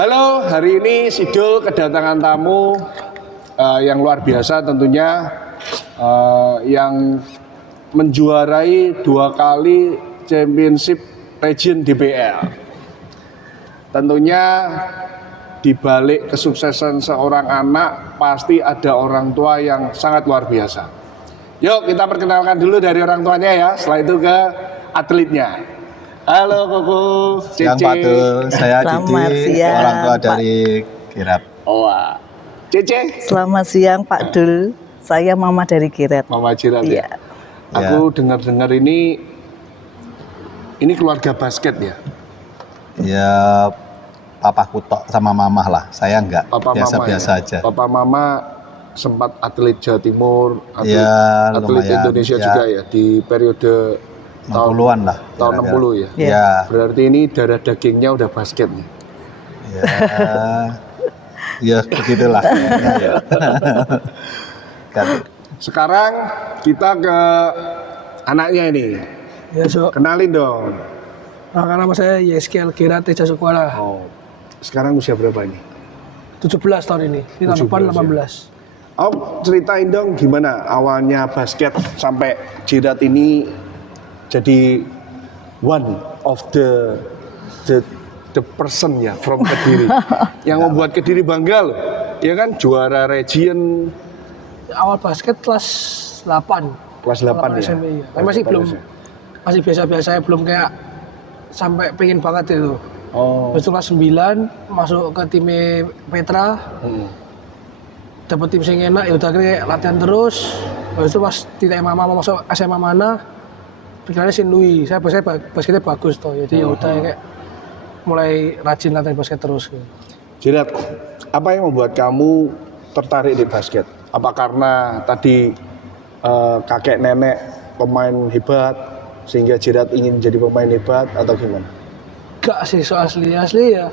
Halo, hari ini Sidul kedatangan tamu yang luar biasa tentunya, yang menjuarai 2 kali Championship Region DBL. Tentunya di balik kesuksesan seorang anak pasti ada orang tua yang sangat luar biasa. Yuk kita perkenalkan dulu dari orang tuanya ya, setelah itu ke atletnya. Halo Koko, Siang Pak Dul, saya Didi, orang tua dari Kirat. Oh, Cece. Selamat siang Pak Dul, saya Mama dari Kirat. Mama Jirat ya. Aku dengar-dengar ini keluarga basket ya. Ya, papaku tok sama mamah lah, saya enggak, biasa-biasa aja. Papa Mama sempat atlet Jawa Timur, atlet Indonesia juga ya di periode 60-an lah. Tahun 60 ya. Ya. Berarti ini darah dagingnya udah basket nih. Ya. Ya begitulah. Sekarang kita ke anaknya ini. Ya, so. Kenalin dong. Nama saya Yeskel Kirat Teja Sukwala. Oh. Sekarang usia berapa ini? 17 tahun ini. Ini tahun depan 18. Oh, ceritain dong gimana awalnya basket sampai Jirat ini jadi one of the person ya from Kediri yang membuat Kediri bangga loh. Ya kan juara region. Awal basket kelas 8. Kelas 8 ya. SMP, ya. Tapi masih biasa-biasa, belum kayak sampai pengen banget itu. Oh. Terus kelas 9 masuk ke tim Petra. Dapat tim sing enak, ya udah kayak latihan terus. Habis itu pas ditanya mama mau masuk SMA mana, pikirannya Saint Louis. Saya basketnya bagus toh, jadi ya udah kayak mulai rajin latihan basket terus. Jirat, apa yang membuat kamu tertarik di basket? Apa karena tadi kakek nenek pemain hebat sehingga Jirat ingin jadi pemain hebat atau gimana? Gak sih, so asli ya.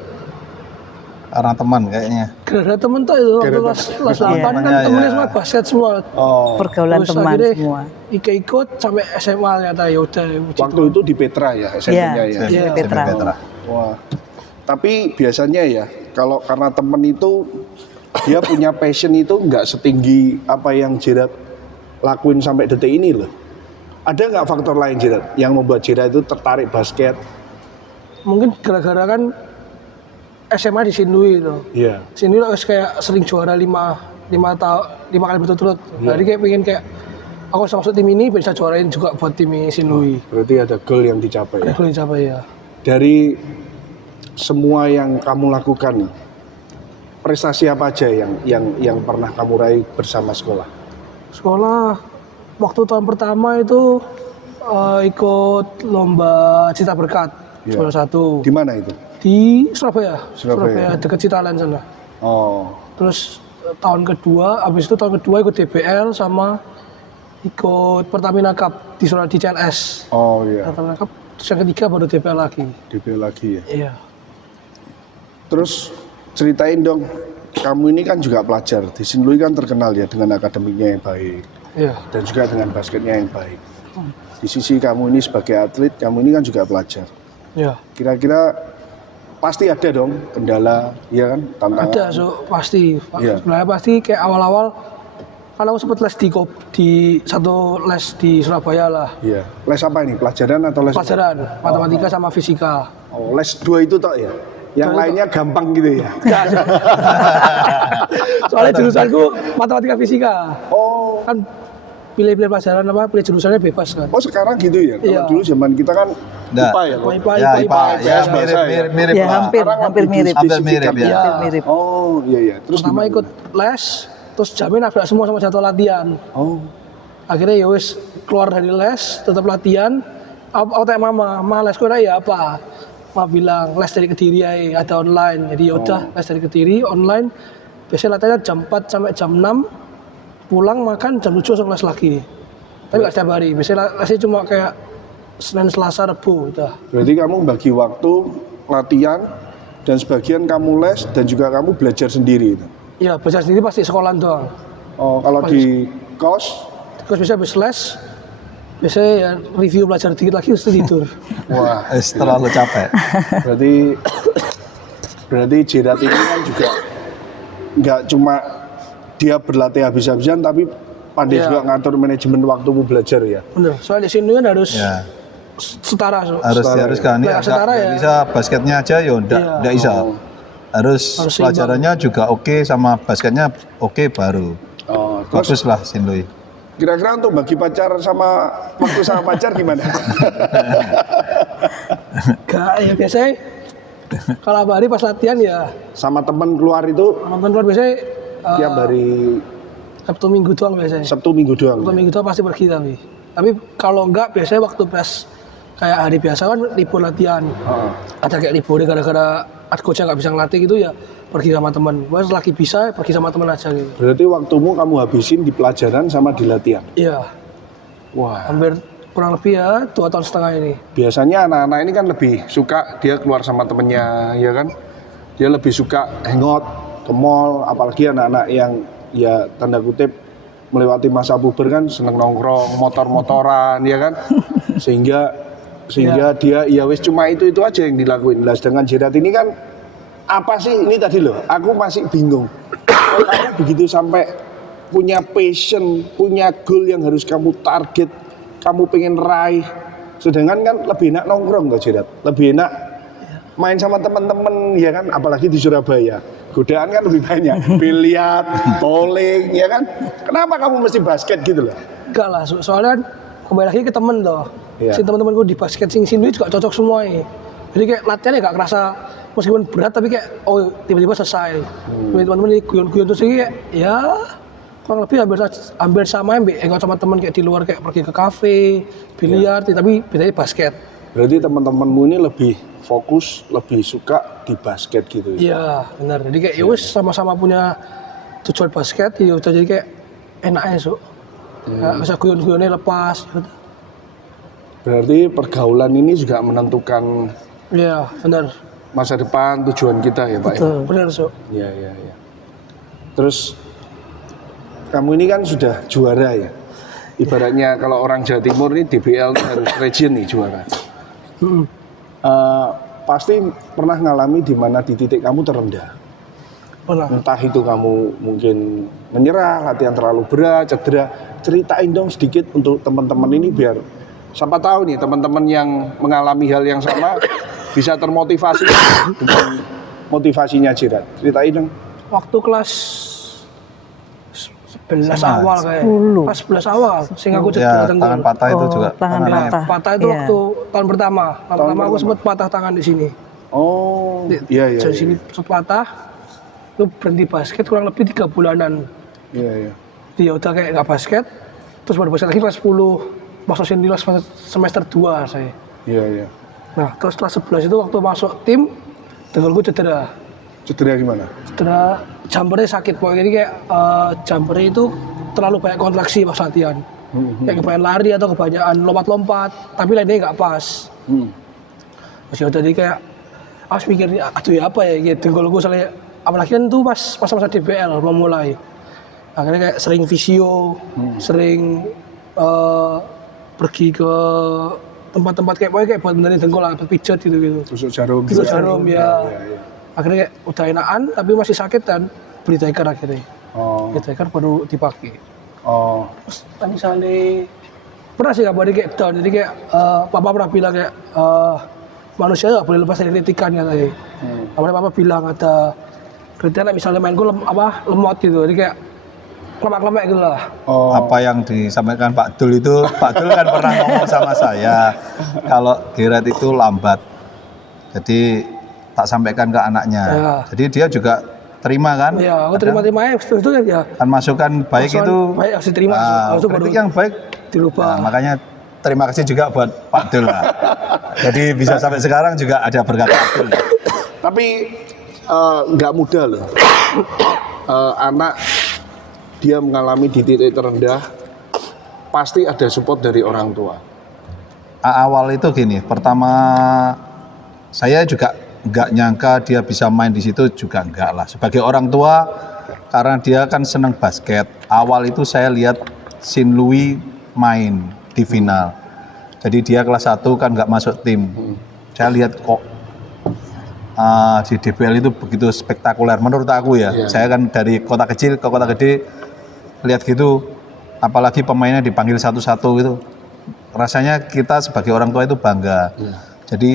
Karena teman kayaknya. Gara-gara temen tuh itu waktu kelas 8 kan temennya semua basket semua. Oh. Pergaulan Terus teman akhirnya semua. Ikut sampai SMA ternyata ya udah. Waktu itu di Petra ya, SMP-nya ya. Iya, Petra. Wah. Tapi biasanya ya, kalau karena temen itu dia punya passion itu nggak setinggi apa yang Jirat lakuin sampai detik ini loh. Ada nggak faktor lain Jirat yang membuat Jirat itu tertarik basket? Mungkin gara-gara kan SMA di Saint Louis itu. Iya. Saint Louis harus kayak sering juara 5 kali berturut-turut. Jadi kayak pengen kayak aku bisa masuk tim ini bisa juarain juga buat tim Saint Louis. Berarti ada goal yang dicapai ya. Boleh dicapai ya. Dari semua yang kamu lakukan nih, prestasi apa aja yang pernah kamu raih bersama sekolah? Sekolah waktu tahun pertama itu ikut lomba Cita Berkat juara 1. Di mana itu? Di Surabaya dekat Citaland sana. Oh. Terus tahun kedua ikut DBL sama ikut Pertamina Cup di CLS. Oh iya. Pertamina Cup. Terus yang ketiga baru DBL lagi. DBL lagi ya. Iya. Terus ceritain dong, kamu ini kan juga pelajar. Di Saint Louis kan terkenal ya dengan akademiknya yang baik. Iya. Dan juga dengan basketnya yang baik. Di sisi kamu ini sebagai atlet, kamu ini kan juga pelajar. Iya. Kira-kira pasti ada dong kendala, ya kan, tantangan. Ada, pasti. Iya. Sebenarnya pasti kayak awal-awal kan aku sempat les di satu les di Surabaya lah. Iya. Les apa ini? Pelajaran atau les? Pelajaran, matematika sama fisika. Oh, les 2 itu toh ya? Yang lainnya gampang gitu ya? Soalnya jurusanku matematika fisika. Oh. Kan pilih pelajaran pilih jurusannya bebas kan. Oh sekarang gitu ya? Kalau Iya. dulu zaman kita kan IPA ya? IPA. Ya, mirip Ya, lah. hampir mirip. Hampir mirip ya. Iya. Hampir mirip. Oh iya. Terus Pertama gimana? ikut les, terus jamin ada semua sama jadwal latihan. Oh. Akhirnya ya wis keluar dari les, tetap latihan. Aku tanya mama les kira ya apa? Mama bilang les dari Kediri ya, ada online. Jadi yaudah les dari Kediri online. Biasanya latihannya jam 4 sampai jam 6. Pulang makan jam 7 langsung les lagi. Tapi nggak setiap hari. Biasanya lesnya cuma kayak Senin, Selasa, Rabu udah. Berarti kamu bagi waktu latihan dan sebagian kamu les dan juga kamu belajar sendiri itu? Iya, belajar sendiri pasti sekolahan doang. Oh, kalau di kos? Terus biasanya habis les, biasanya ya review belajar dikit lagi terus tidur. Wah, Terlalu capek. berarti Berarti Jerat ini kan juga nggak cuma dia berlatih habis-habisan, tapi pandai juga ngatur manajemen waktumu belajar ya. Bener. Soalnya di sini kan harus setara. Harus kan ya. Setara ya. Bisa basketnya aja ya enggak bisa. Harus pelajarannya juga oke, sama basketnya oke baru. Bagus lah Sinlui. Kira-kira untuk bagi pacar sama waktu sama pacar gimana? Gak, ya biasanya kalau hari pas latihan ya Sama temen keluar itu nonton keluar biasanya tiap hari Sabtu Minggu doang biasanya. Sabtu Minggu doang. Sabtu Minggu doang pasti pergi tapi kalau enggak biasanya waktu pas kayak hari biasa kan libur latihan. Ada kayak libur gara-gara coachnya nggak bisa ngelatih gitu ya pergi sama teman. Pas lagi bisa pergi sama teman aja gitu. Berarti waktumu kamu habisin di pelajaran sama di latihan? Iya. Wah. Hampir kurang lebih ya 2,5 tahun ini. Biasanya anak-anak ini kan lebih suka dia keluar sama temennya, ya kan? Dia lebih suka hangout ke mall, apalagi anak-anak yang ya tanda kutip melewati masa puber kan seneng nongkrong, motor-motoran, ya kan? Sehingga dia ya wis cuma itu aja yang dilakuin. Lah sedangkan Jerat ini kan apa sih ini tadi loh? Aku masih bingung. Kalau kamu begitu sampai punya passion, punya goal yang harus kamu target, kamu pengen raih. Sedangkan kan lebih enak nongkrong tuh Jerat. Lebih enak main sama teman-teman ya kan, apalagi di Surabaya. Godaan kan lebih banyak, biliar, bowling ya kan. Kenapa kamu mesti basket gitu loh? Enggak lah, soalnya kan kembali lagi ke temen loh. Iya. Si teman-temanku di basket sini juga cocok semua ini. Jadi kayak latihannya gak kerasa meskipun berat tapi kayak tiba-tiba selesai. Teman-teman ini guyon-guyon terus kayak ya kurang lebih hampir sama hangout sama teman kayak di luar kayak pergi ke kafe, biliar, tapi bedanya basket. Berarti teman-temanmu ini lebih fokus, lebih suka di basket gitu ya? Iya, benar. Jadi kayak ya wis sama-sama punya tujuan basket, ya udah jadi kayak enak aja so. Bisa guyon-guyonnya lepas. Yaudah. Berarti pergaulan ini juga menentukan Iya, benar. masa depan, tujuan kita ya Pak? Betul. Benar so. Iya. Terus kamu ini kan sudah juara ya? Ibaratnya kalau orang Jawa Timur ini DBL ini harus region nih juara. Pasti pernah ngalami di mana di titik kamu terendah. Pernah. Entah itu kamu mungkin menyerah, latihan terlalu berat, cedera. Ceritain dong sedikit untuk teman-teman ini biar siapa tahu nih teman-teman yang mengalami hal yang sama bisa termotivasi dengan motivasinya Jerat. Ceritain dong. Waktu kelas 11 awal kayak. 10. Pas 11 awal, sing aku cedera Ya, tangan patah itu juga. tangan patah. Patah itu Iya. waktu tahun pertama. Tahun pertama aku sempat patah tangan di sini. Oh, iya. Dari sini sempat patah. Lu berhenti basket kurang lebih 3 bulanan. Iya. Dia udah kayak nggak basket. Terus baru basket lagi kelas 10. Masuk sini semester 2 saya. Iya. Nah, terus kelas 11 itu waktu masuk tim, dengkulku cedera. Cedera gimana? Cedera jumpernya sakit pokoknya. Jadi kayak jumpernya itu terlalu banyak kontraksi pas latihan. Kayak kebanyakan lari atau kebanyakan lompat-lompat, tapi lainnya nggak pas. Terus ya udah jadi kayak aku mikir aduh ya apa ya gitu dengkulku soalnya apalagi kan tuh pas masa DBL mau mulai. Akhirnya kayak sering visio, sering pergi ke tempat-tempat kayak buat benerin dengkul lah, pijat gitu. Tusuk jarum. Tusuk jarum ya. Iya. Akhirnya kayak udah enakan tapi masih sakit dan beli Tiger akhirnya. Beli Tiger baru dipakai. Terus misalnya pernah sih kabar kayak down, jadi kayak papa pernah bilang kayak manusia nggak boleh lepas dari kritikan katanya. Apalagi papa bilang ada kritikan misalnya mainku lemot gitu, jadi kayak lemak-lemak gitu lah. Apa yang disampaikan Pak Dul itu, Pak Dul kan pernah ngomong sama saya kalau Jerat itu lambat. Jadi tak sampaikan ke anaknya. Ya. Jadi dia juga terima kan? Iya, aku terima aja itu kan ya. Kan masukan baik Masukan itu baik harus diterima, harus baru kritik yang baik dirubah. Nah, makanya terima kasih juga buat Pak Dul lah. Jadi bisa sampai sekarang juga ada berkat Pak Dul. Tapi nggak mudah loh. Anak dia mengalami di titik terendah, pasti ada support dari orang tua. Awal itu gini, pertama saya juga nggak nyangka dia bisa main di situ juga enggak lah. Sebagai orang tua, karena dia kan senang basket. Awal itu saya lihat Sinlui main di final. Jadi dia kelas 1 kan nggak masuk tim. Saya lihat kok di DBL itu begitu spektakuler menurut aku ya. Iya. Saya kan dari kota kecil ke kota gede lihat gitu, apalagi pemainnya dipanggil satu-satu gitu. Rasanya kita sebagai orang tua itu bangga. Iya. Jadi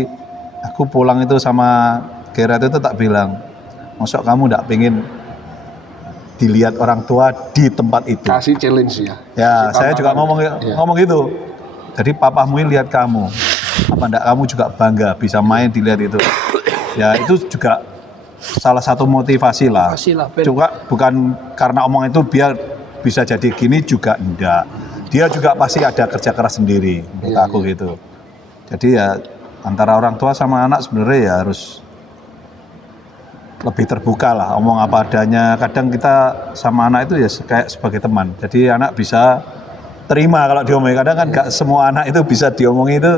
aku pulang itu sama Gerard itu tak bilang, "Mosok kamu enggak pengen dilihat orang tua di tempat itu?" Kasih challenge ya. Ya, Kasih saya juga tantangan. Iya. ngomong gitu. Jadi papamu ini lihat kamu. Apa enggak kamu juga bangga bisa main dilihat itu? Ya, itu juga salah satu motivasi lah. Motivasi lah, Ben. Juga bukan karena omong itu biar bisa jadi gini juga enggak. Dia juga pasti ada kerja keras sendiri menurut Iya, aku gitu. Jadi ya antara orang tua sama anak sebenarnya ya harus lebih terbuka lah, omong apa adanya. Kadang kita sama anak itu ya kayak sebagai teman. Jadi anak bisa terima kalau diomongin. Kadang kan nggak semua anak itu bisa diomongin itu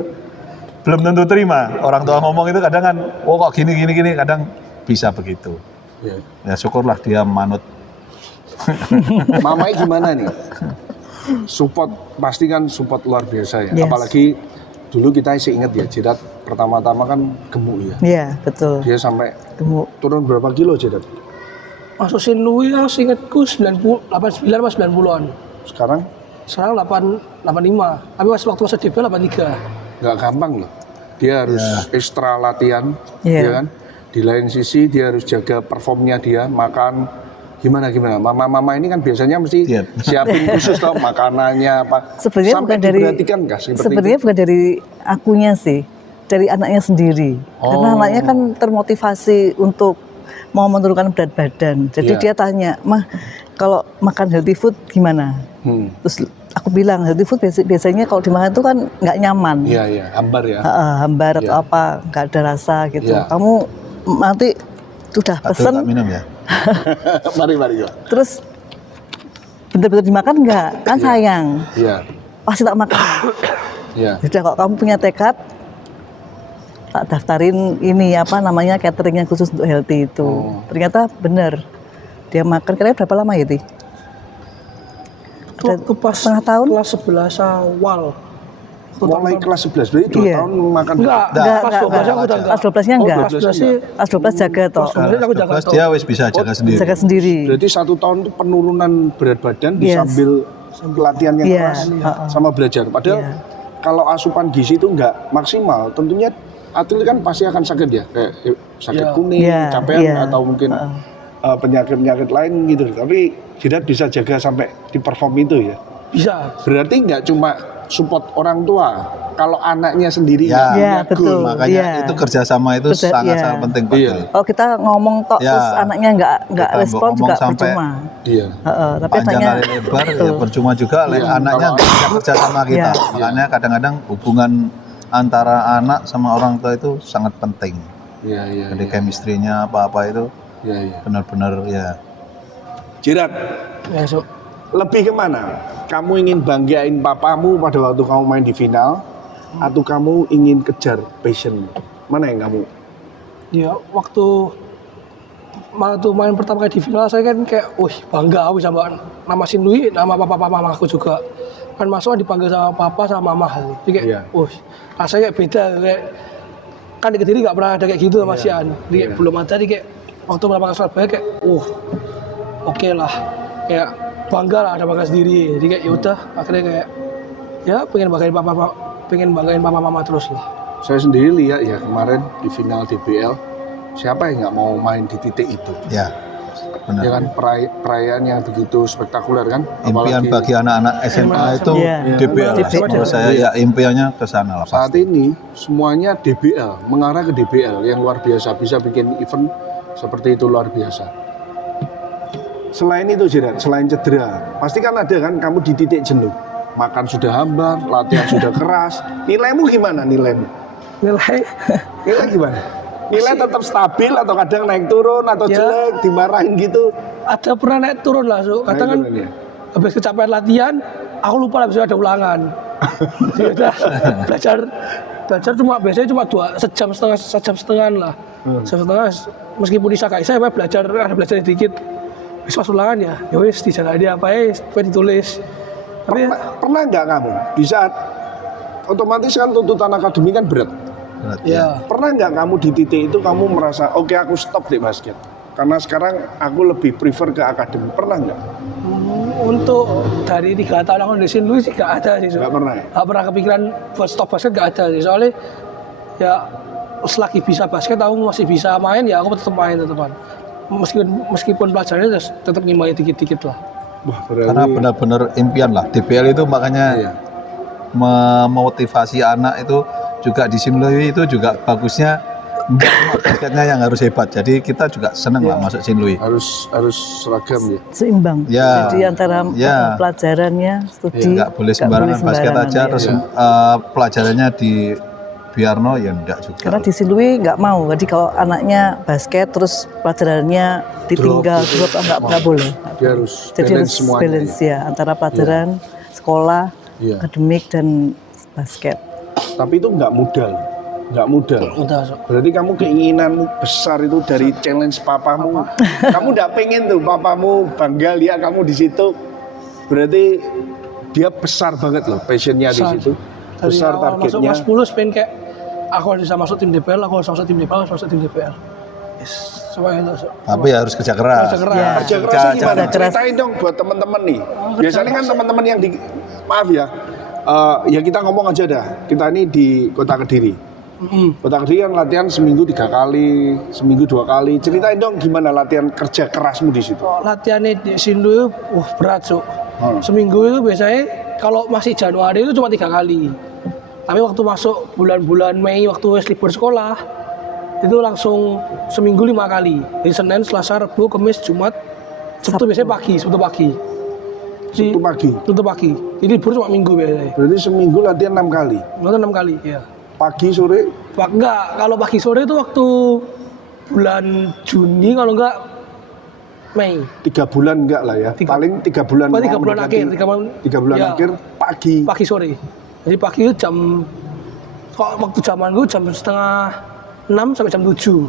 belum tentu terima. Orang tua ngomong itu kadang kan, oh kok gini. Kadang bisa begitu. Iya. Ya syukurlah dia manut. Mamanya gimana nih? Support, pasti kan support luar biasa ya. Yes. Apalagi dulu kita masih ingat ya, Jerat pertama-tama kan gemuk ya. Iya, betul. Dia sampai Gemuk. turun berapa kilo Jerat? Masuk Saint Louis ya seingatku 89 apa 90-an. Sekarang Sekarang 85. Tapi waktu masa DBL 83. nggak gampang loh. Dia harus ekstra latihan, Iya. ya kan? Di lain sisi dia harus jaga performnya dia, makan gimana. Mama-mama ini kan biasanya mesti Iya. siapin khusus tau makanannya apa. Sebenarnya Sampai bukan dari diperhatikan nggak seperti sebenarnya itu? bukan dari akunya sih, dari anaknya sendiri. Karena Oh. anaknya kan termotivasi untuk mau menurunkan berat badan. Jadi Iya. dia tanya, "Mah, kalau makan healthy food gimana?" Terus aku bilang healthy food biasanya kalau dimakan itu kan nggak nyaman. Iya, hambar ya. Hambar atau Iya. apa, nggak ada rasa gitu. Iya. Kamu nanti sudah Aduh, pesen, tak minum ya. mari yuk. terus bener-bener dimakan nggak? Kan sayang. Iya, Pasti tak makan. iya. Sudah kalau kamu punya tekad, tak daftarin ini apa namanya catering yang khusus untuk healthy itu. Oh. Ternyata bener. Dia makan kira-kira berapa lama ya, Ti? Itu waktu pas setengah tahun? kelas 11 awal. Mulai kelas 11 berarti 2 Iya. tahun makan. Enggak, Enggak, pas 12 aku udah Pas 12-nya enggak. Oh, Pas 12 sih Pas 12 jaga toh. Pas 12 aku jaga Terus toh. dia wis bisa jaga sendiri. Jaga sendiri. Berarti 1 tahun itu penurunan berat badan Yes. sambil latihan yang Iya, keras heeh. sama belajar. Padahal Iya. kalau asupan gizi itu nggak maksimal, tentunya atlet kan pasti akan sakit ya, kayak sakit Iya. kuning, Iya, capean iya. atau mungkin penyakit-penyakit lain gitu. Tapi Jidat bisa jaga sampai di perform itu ya. Bisa. Berarti nggak cuma support orang tua, kalau anaknya sendiri Ya, nggak Iya, punya betul. goal. Makanya Iya. itu kerjasama itu Kerja- sangat-sangat iya. penting. Iya. Pak. Kalau kita ngomong tok Ya. terus anaknya nggak Kita respon ngomong juga sampai percuma. Iya. Tapi Panjang anaknya kali lebar ya betul. percuma juga Iya, anaknya kalau- nggak bisa kerja sama kita. Iya. Makanya kadang-kadang hubungan antara anak sama orang tua itu sangat penting. Iya, iya. Jadi chemistry-nya apa-apa itu Iya, iya. benar-benar ya. Jidat, Ya, so. lebih kemana? Kamu ingin banggain papamu pada waktu kamu main di final, atau kamu ingin kejar passion? Mana yang kamu? Ya, waktu main pertama kali di final saya kan kayak, wih bangga aku sama nama Sinui, nama papa mama aku juga. Kan masuk dipanggil sama papa sama mama. Jadi kayak, Iya. wih rasanya kayak beda kayak kan di Kediri nggak pernah ada kayak gitu sama Sian. Jadi kayak Iya. belum ada di kayak waktu pertama ke Surabaya kayak, oke lah, kayak bangga lah ada bangga sendiri. Jadi kayak yaudah akhirnya kayak ya pengen banggain papa mama terus lah. Saya sendiri lihat ya kemarin di final DBL, siapa yang nggak mau main di titik itu? Ya, benar. Ya kan perayaan yang begitu spektakuler kan? Impian Apalagi bagi anak-anak SMA itu Iya. DBL. DBL. Menurut saya ya impiannya ke sana lah saat pasti. ini semuanya DBL, mengarah ke DBL yang luar biasa, bisa bikin event seperti itu luar biasa. Selain itu Jirat, selain cedera, pasti kan ada kan kamu di titik jenuh. Makan sudah hambar, latihan sudah keras. Nilaimu gimana nilaimu? Nilai Nilai gimana? Nilai tetap stabil atau kadang naik turun atau Ya. jelek, dimarahin gitu? ada pernah naik turun lah, so. Kadang kan Naik turun, ya? habis kecapean latihan, aku lupa habis itu ada ulangan. Jadi udah belajar cuma biasanya cuma sejam setengah lah. Sejam setengah meskipun di Sakai saya belajar dikit. Wis pas ulangan ya wis dijaga dia apa ditulis. Tapi Pernah nggak kamu di saat otomatis kan tuntutan akademi kan berat, Berat, Ya. Pernah nggak kamu di titik itu kamu merasa oke aku stop di basket? Karena sekarang aku lebih prefer ke akademi. Pernah nggak? Untuk dari 3 tahun aku di St. Louis sih gak ada sih. Nggak pernah ya? Gak pernah kepikiran buat stop basket, gak ada sih. Soalnya ya selagi bisa basket aku masih bisa main, ya aku tetap main teman. Meskipun pelajarannya tetap ngimbangi dikit-dikit lah. Wah, Karena berarti benar-benar impian lah. DBL itu makanya Iya. memotivasi anak itu juga di Sinlui itu juga bagusnya enggak cuma basketnya yang harus hebat. Jadi kita juga seneng lah masuk Sinlui. harus seragam ya. Seimbang. Ya. Jadi antara Ya. pelajarannya, studi, Nggak boleh sembarangan basket sembarangan, aja ya. terus pelajarannya di Biarno ya enggak juga. Karena di Silui nggak mau, jadi kalau anaknya basket terus pelajarannya ditinggal, drop nggak boleh. Dia harus Jadi balance harus semuanya. balance ya antara pelajaran, sekolah, Iya. akademik dan basket. Tapi itu nggak mudah, nggak mudah. Udah, Berarti kamu keinginanmu besar itu dari challenge papamu. Kamu nggak pengen tuh papamu bangga lihat kamu di situ. Berarti dia besar banget loh passionnya di Besar. situ. dari Besar awal masuk targetnya. kelas 10 pengen kayak aku harus bisa masuk tim DPL, aku harus masuk tim DPL, harus masuk tim DPL. Yes, semuanya itu. Tapi harus kerja keras. Kerja keras. Ya. Kerja kerasnya gimana? kerja keras. Ceritain dong buat teman-teman nih. Biasanya kan teman-teman yang di maaf ya, ya kita ngomong aja dah. Kita ini di Kota Kediri. Kota Kediri kan latihan seminggu 3 kali, seminggu 2 kali. Ceritain dong gimana latihan kerja kerasmu di situ. Latihannya di Sindu, berat Cuk. Seminggu itu biasanya kalau masih Januari itu cuma 3 kali. Tapi waktu masuk bulan-bulan Mei waktu wes libur sekolah itu langsung seminggu 5 kali. Jadi Senin, Selasa, Rabu, Kamis, Jumat, Sabtu biasanya pagi, Sabtu pagi. Sabtu pagi. Sabtu pagi. Jadi libur cuma minggu biasanya. Berarti seminggu latihan 6 kali. Nonton 6 kali, ya. Pagi, sore, Enggak, kalau pagi sore itu waktu bulan Juni, kalau enggak Mei. 3 bulan enggak lah ya. Paling 3 bulan. Paling 3 mau bulan mendekati akhir, 3 bulan ya. akhir pagi. Pagi sore. Jadi pagi itu jam, kok waktu zaman gue jam setengah 6 sampai jam 7.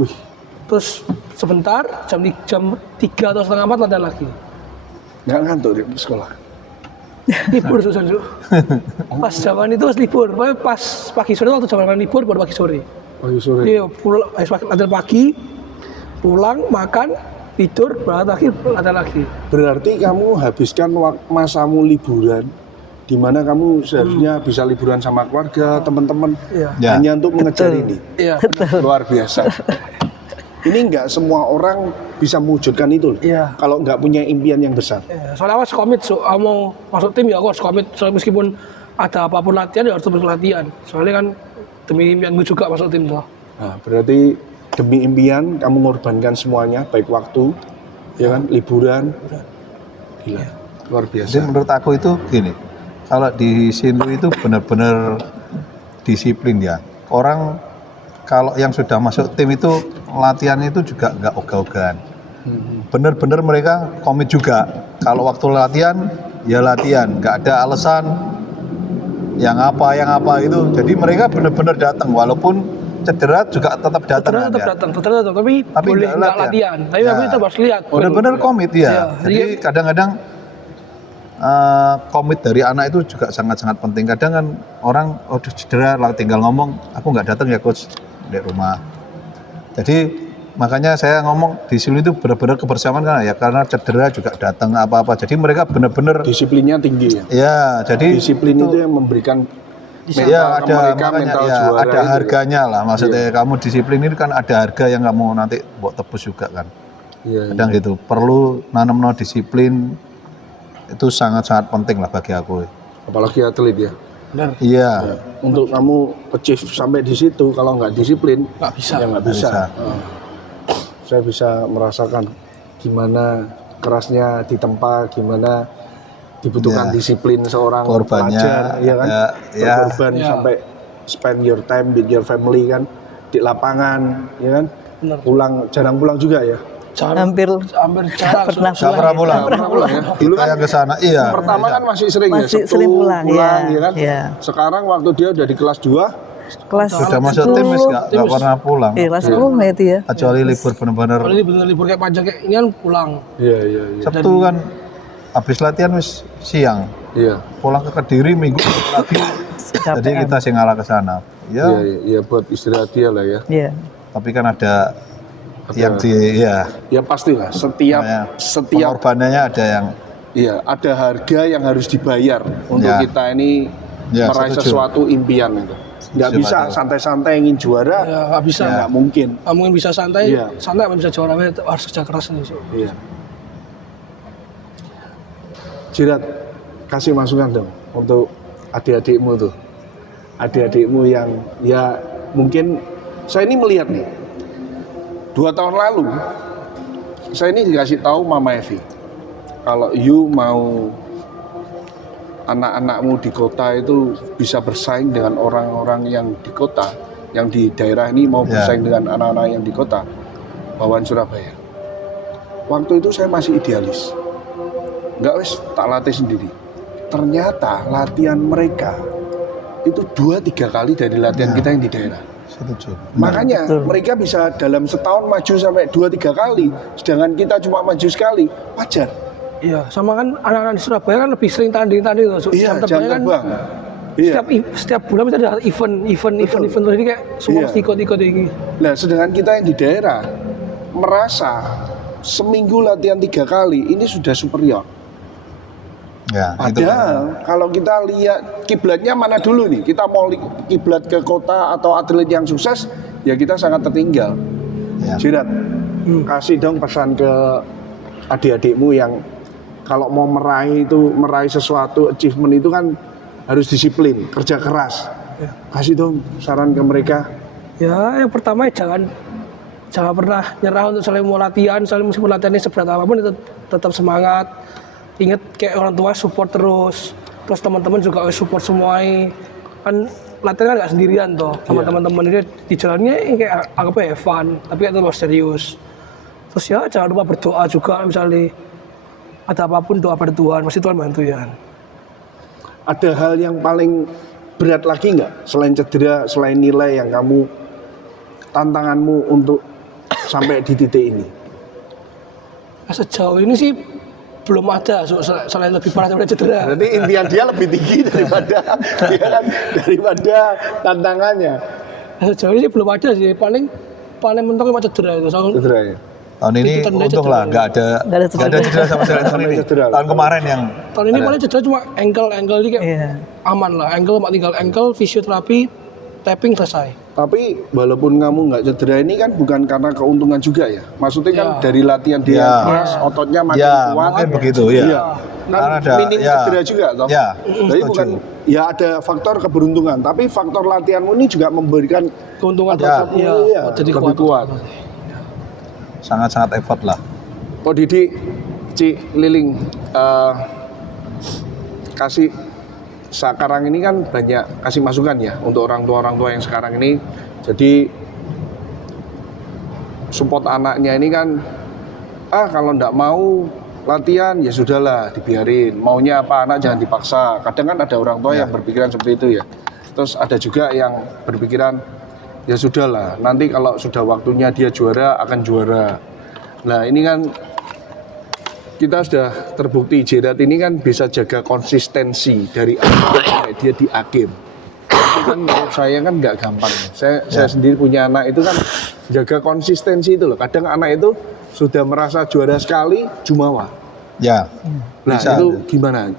Wih, Terus sebentar jam 3 atau setengah 4 latihan lagi. nggak ngantuk di sekolah. Libur susah Cuk. Pas zaman itu pas libur, pokoknya pas pagi sore waktu zaman libur baru pagi sore. Pagi sore. Iya, pulang latihan pagi, pulang makan, tidur, berangkat lagi latihan lagi. Berarti kamu habiskan masamu liburan di mana kamu seharusnya bisa liburan sama keluarga, teman-teman, Iya. Ya. hanya untuk mengejar Betul. ini. Iya. Luar biasa. Ini nggak semua orang bisa mewujudkan itu loh. Iya. Kalau nggak punya impian yang besar. Ya, soalnya aku harus komit, aku mau masuk tim ya aku harus komit. Soalnya meskipun ada apapun latihan ya harus terus latihan. Soalnya kan demi impian gue juga masuk tim tuh. Nah, berarti demi impian kamu mengorbankan semuanya, baik waktu, ya kan, liburan. Gila, luar Jadi biasa. menurut aku itu gini, kalau di Sinlu itu benar-benar disiplin ya. Orang kalau yang sudah masuk tim itu latihan itu juga nggak ogah-ogahan. Benar-benar mereka komit juga. Kalau waktu latihan ya latihan, nggak ada alasan yang apa itu. Jadi mereka benar-benar datang walaupun cedera juga tetap datang. Tetap kan, ya. datang, tapi Tapi boleh nggak nggak latihan. Tapi Ya. aku itu harus lihat. Benar-benar komit ya. Iya, Jadi jadi- kadang-kadang komit dari anak itu juga sangat-sangat penting. Kadang kan orang cedera tinggal ngomong, aku nggak datang ya coach di rumah. Jadi makanya saya ngomong di sini itu benar-benar kebersamaan kan ya, karena cedera juga datang apa-apa. Jadi mereka benar-benar Disiplinnya tinggi ya. ya. Jadi Disiplin itu yang memberikan mental ya ke ada mereka, makanya mental ya juara ada itu ya. harganya lah. Maksudnya kamu disiplin ini kan ada harga yang kamu nanti buat tebus juga kan. Iya, Kadang gitu perlu nanam disiplin itu sangat-sangat penting lah bagi aku. apalagi atlet ya. Benar. Iya. Untuk kamu achieve sampai di situ, kalau nggak disiplin, Nggak bisa. ya nggak bisa. bisa. Saya bisa merasakan gimana kerasnya ditempa, gimana dibutuhkan Ya. disiplin seorang Korbannya pelajar, ya kan? ada, ya. Berkorban Ya. sampai spend your time with your family kan di lapangan, ya kan? Benar. Jarang pulang juga ya. Hampir Hampir nggak jarang. pernah Nggak pernah pulang. Pernah pulang ya. Dulu kan Kayak ke sana iya. pertama kan masih sering ya, Masih Sabtu sering pulang, ya. kan? Ya. Sekarang waktu dia udah di kelas 2, kelas Sudah masuk tim wis nggak pernah pulang. kelas 10 ya itu ya. Kecuali libur benar-benar Kalau ini benar libur kayak panjang kayak ini kan pulang. iya. Sabtu kan habis latihan wis siang. Iya. Pulang ke Kediri minggu lagi Jadi kecapean. kita sih ngalah ke sana. Ya, Ya, ya buat istirahat dia lah ya. Iya. tapi kan ada yang Ya pastilah namanya setiap pengorbanannya ada yang iya ada harga yang harus dibayar untuk Ya. kita ini Ya, meraih setuju. sesuatu impian itu. Nggak Setuju, bisa Pak. santai-santai ingin juara, Ya nggak bisa. nggak mungkin. Nggak mungkin bisa santai, Iya. santai nggak bisa juara, harus kerja keras nih. So. Iya. Jirat, kasih masukan dong untuk adik-adikmu tuh. Adik-adikmu yang ya mungkin saya ini melihat nih 2 tahun lalu saya ini dikasih tahu Mama Evi kalau you mau anak-anakmu di kota itu bisa bersaing dengan orang-orang yang di kota, yang di daerah ini mau Ya. bersaing dengan anak-anak yang di kota bawaan Surabaya. Waktu itu saya masih idealis, nggak wes tak latih sendiri. Ternyata latihan mereka itu 2-3 kali dari latihan Ya. kita yang di daerah. setuju. Makanya Betul. mereka bisa dalam setahun maju sampai 2-3 kali, sedangkan kita cuma maju sekali. Wajar. Iya, sama kan anak-anak di Surabaya kan lebih sering tanding-tanding tuh. So, Iya, jam jam terbang kan terbang. Iya. setiap bulan bisa ada event terus jadi kayak semua Iya. mesti ikut ini. Nah, sedangkan kita yang di daerah merasa seminggu latihan 3 kali ini sudah superior. Ya, itu. Padahal kalau kita lihat kiblatnya mana dulu nih, kita mau kiblat ke kota atau atlet yang sukses, ya kita sangat tertinggal. Ya. Jirat, kasih dong pesan ke adik-adikmu yang kalau mau meraih sesuatu achievement itu kan harus disiplin, kerja keras. Ya. Kasih dong saran ke mereka. Ya, yang pertama ya jangan pernah nyerah untuk selalu mau latihan, selalu meskipun latihannya seberat apapun tetap semangat. Ingat kayak orang tua support terus teman-teman juga harus support semuanya. Kan latihan kan nggak sendirian toh, sama Iya. teman-teman ini di jalannya kayak anggapnya fun, tapi itu harus serius. Terus ya jangan lupa berdoa juga, misalnya ada apapun doa pada Tuhan, pasti Tuhan bantu ya. Ada hal yang paling berat lagi nggak selain cedera, selain nilai yang kamu tantanganmu untuk sampai di titik ini? Nah, sejauh ini sih belum ada selain lebih parah daripada cedera. Berarti impian dia lebih tinggi daripada tantangannya. Nah, sejauh ini sih belum ada sih, paling mentok cuma cedera itu. Soalnya Cedera ya. Tahun ini Itu tandanya untung lah cedera. nggak ada cedera sama sekali tahun ini. Cedera. Tahun kemarin yang tahun ini paling cedera cuma ankle ini kayak Iya. aman lah, tinggal ankle, fisioterapi, tapping selesai. Tapi walaupun kamu nggak cedera ini kan bukan karena keuntungan juga ya. Maksudnya kan Ya. dari latihan dia Ya. keras, ototnya makin ya kuat. mungkin begitu ya. Iya. Kan Karena ada minim ya. cedera juga toh. Ya, Jadi setuju. bukan ya ada faktor keberuntungan, tapi faktor latihanmu ini juga memberikan Keuntungan Ya. iya, Iya, jadi lebih kuat. sangat-sangat effort lah. Oh Didi, Ci Liling, kasih sekarang ini kan banyak kasih masukan ya untuk orang tua yang sekarang ini. Jadi support anaknya ini kan, kalau ndak mau latihan ya sudahlah dibiarin. Maunya apa anak jangan dipaksa. Kadang kan ada orang tua Ya. yang berpikiran seperti itu ya. Terus ada juga yang berpikiran ya sudahlah. Nanti kalau sudah waktunya dia juara akan juara. Nah ini kan kita sudah terbukti Jirat ini kan bisa jaga konsistensi dari awal sampai dia di akhir. Itu kan menurut saya kan nggak gampang. Saya sendiri punya anak itu kan jaga konsistensi itu loh. Kadang anak itu sudah merasa juara sekali jumawa. Ya. Nah Bisa. itu gimana?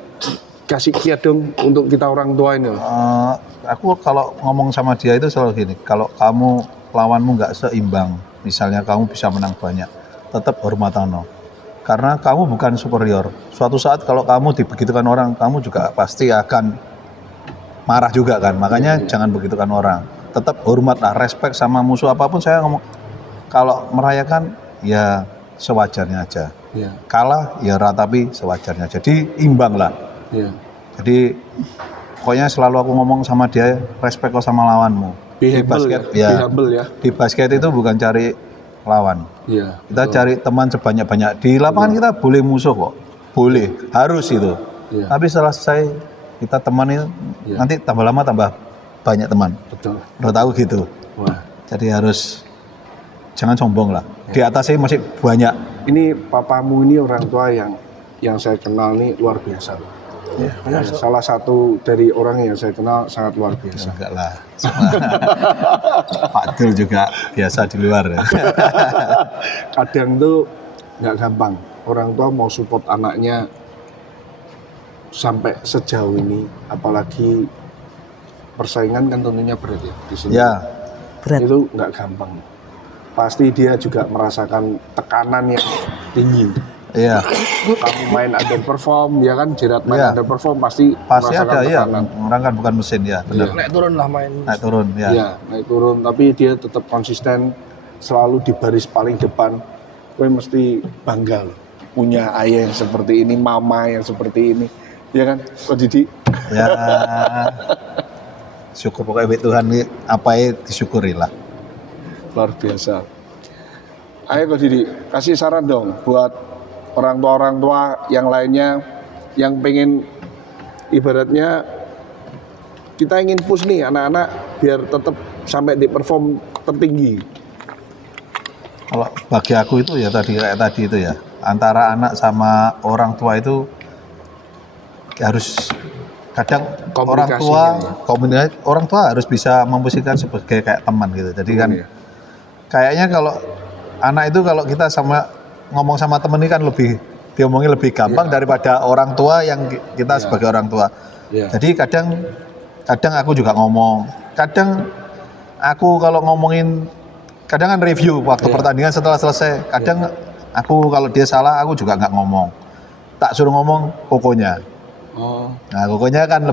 Kasih kiat dong untuk kita orang tua ini loh. Aku kalau ngomong sama dia itu selalu gini, kalau kamu lawanmu nggak seimbang, misalnya kamu bisa menang banyak, tetap hormatono. Karena kamu bukan superior. Suatu saat kalau kamu dibegitukan orang, kamu juga pasti akan marah juga kan. Makanya jangan begitukan orang. Tetap hormatlah, respect sama musuh apapun. Saya ngomong, kalau merayakan ya sewajarnya aja. Iya, Kalah ya ratapi sewajarnya. Jadi imbang lah. iya. Jadi pokoknya selalu aku ngomong sama dia, respect kok sama lawanmu. Be Di humble basket ya. Be ya, humble ya. di basket itu bukan cari lawan. Iya. Kita cari teman sebanyak-banyak. Di lapangan kita boleh musuh kok. Boleh, harus itu. Iya. Tapi setelah selesai kita teman itu Iya. nanti tambah lama tambah banyak teman. Betul. Udah tahu gitu. Wah. Jadi harus jangan sombong lah. Di atasnya masih banyak. Ini papamu ini orang tua yang saya kenal nih luar biasa loh. Ya, benar. Salah satu dari orang yang saya kenal sangat luar biasa. Enggak lah. Pak Dul juga biasa di luar ya. Kadang tuh nggak gampang. Orang tua mau support anaknya sampai sejauh ini, apalagi persaingan kan tentunya berat ya di sini. Ya, Berat. Itu nggak gampang. Pasti dia juga merasakan tekanan yang tinggi. iya. Kamu main underperform, ya kan, Jerat main Iya. underperform pasti Pasti merasakan ada ya. tekanan. Orang kan bukan mesin ya, benar. Naik turun lah main. Naik turun ya. Iya, naik turun, tapi dia tetap konsisten, selalu di baris paling depan. Gue mesti bangga loh, punya ayah yang seperti ini, mama yang seperti ini, ya kan, Kok Didi? Ya. Syukur pokoknya baik Tuhan ini apa ya disyukuri lah. Luar biasa. Ayo Kok Didi, kasih saran dong buat orang tua yang lainnya yang pengen, ibaratnya kita ingin push nih anak-anak biar tetap sampai di perform tertinggi. Kalau bagi aku itu ya kayak tadi itu ya, antara anak sama orang tua itu harus kadang orang Komunikasinya tua ya. komunikasi, orang tua harus bisa memposisikan sebagai kayak teman gitu. Jadi kan Iya. kayaknya kalau anak itu kalau kita sama ngomong sama temen ini kan lebih diomongin lebih gampang daripada orang tua yang kita sebagai orang tua. Iya. Jadi kadang aku juga ngomong, kadang aku kalau ngomongin, kadang kan review waktu pertandingan setelah selesai, kadang aku kalau dia salah aku juga nggak ngomong, tak suruh ngomong kokonya. Oh. Nah kokonya kan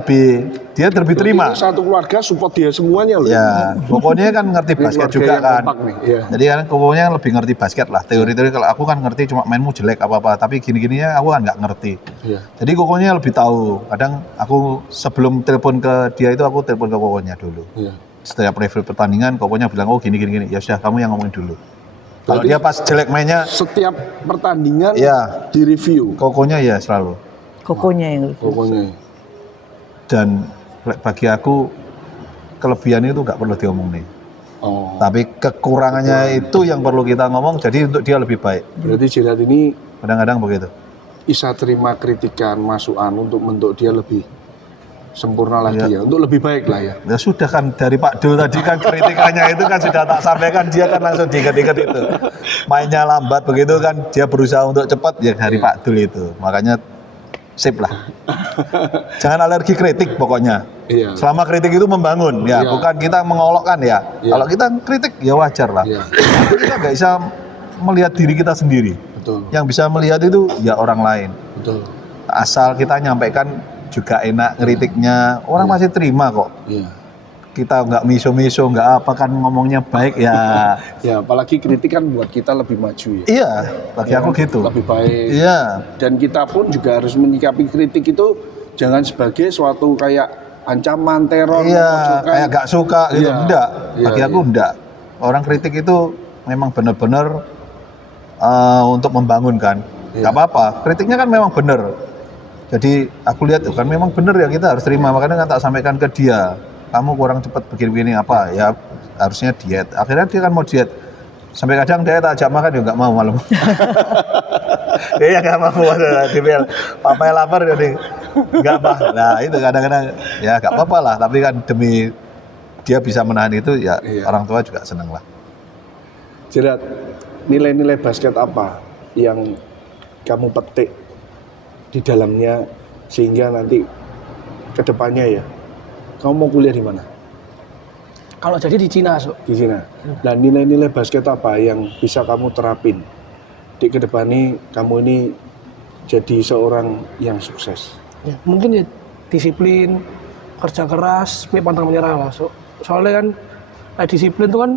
dia lebih terima. Ini satu keluarga support dia semuanya loh. Ya, kokonya kan ngerti Ini basket keluarga juga yang kan. kompak nih, iya. Jadi kan kokonya lebih ngerti basket lah. Teori-teori kalau aku kan ngerti cuma mainmu jelek apa-apa, tapi gini-gininya aku kan nggak ngerti. Iya. Jadi kokonya lebih tahu. Kadang aku sebelum telepon ke dia itu aku telepon ke kokonya dulu. Iya. Setiap review pertandingan kokonya bilang oh gini. Ya sudah kamu yang ngomongin dulu. Kalau Berarti dia pas jelek mainnya, setiap pertandingan ya di review kokonya ya selalu. Kokonya yang pokoknya. Dan bagi aku kelebihan itu nggak perlu diomong nih. Oh. Tapi kekurangannya itu yang perlu kita ngomong. Jadi untuk dia lebih baik. Berarti Jerat ini Kadang-kadang begitu. bisa terima kritikan, masukan untuk membentuk dia lebih sempurna lagi ya, untuk lebih baik lah ya. Ya sudah kan dari Pak Dul tadi kan kritikannya itu kan sudah tak sampaikan, dia kan langsung diingat-ingat itu. Mainnya lambat begitu kan, dia berusaha untuk cepat ya dari Pak Dul itu. Makanya sip lah. Jangan alergi kritik pokoknya. Iya. Selama kritik itu membangun ya, Iya. bukan kita mengolokkan ya. Iya. Kalau kita kritik ya wajar lah. Iya. Tapi kita nggak bisa melihat diri kita sendiri. Betul. Yang bisa melihat itu ya orang lain. Betul. Asal kita nyampaikan juga enak ngeritiknya, orang masih terima kok. Iya. Kita nggak miso-miso, nggak apa kan ngomongnya baik ya. Ya, apalagi kritik kan buat kita lebih maju ya. Iya, bagi aku gitu. Lebih baik. Iya, Dan kita pun juga harus menyikapi kritik itu jangan sebagai suatu kayak ancaman, teror, iya, memojokkan. kayak nggak suka gitu, Iya. enggak. Iya, Bagi aku iya. enggak. Orang kritik itu memang benar-benar untuk membangun kan. Iya. Nggak apa-apa, kritiknya kan memang benar. Jadi aku lihat kan memang benar ya kita harus terima. Makanya kan tak sampaikan ke dia, kamu kurang cepat begini-begini apa ya, harusnya diet. Akhirnya dia kan mau diet. Sampai kadang dia tak ajak makan ya nggak mau malam. Dia nggak mau dia papa lapar jadi nggak apa. Nah itu kadang-kadang ya nggak apa-apa lah. Tapi kan demi dia bisa menahan itu ya Iya. orang tua juga seneng lah. Jerat, nilai-nilai basket apa yang kamu petik di dalamnya sehingga nanti kedepannya ya kamu mau kuliah di mana? Kalau jadi di Cina, so. Di Cina. Dan nilai-nilai basket apa yang bisa kamu terapin di kedepannya kamu ini jadi seorang yang sukses? Ya, mungkin ya disiplin, kerja keras, pantang menyerah lah. Soalnya kan disiplin itu kan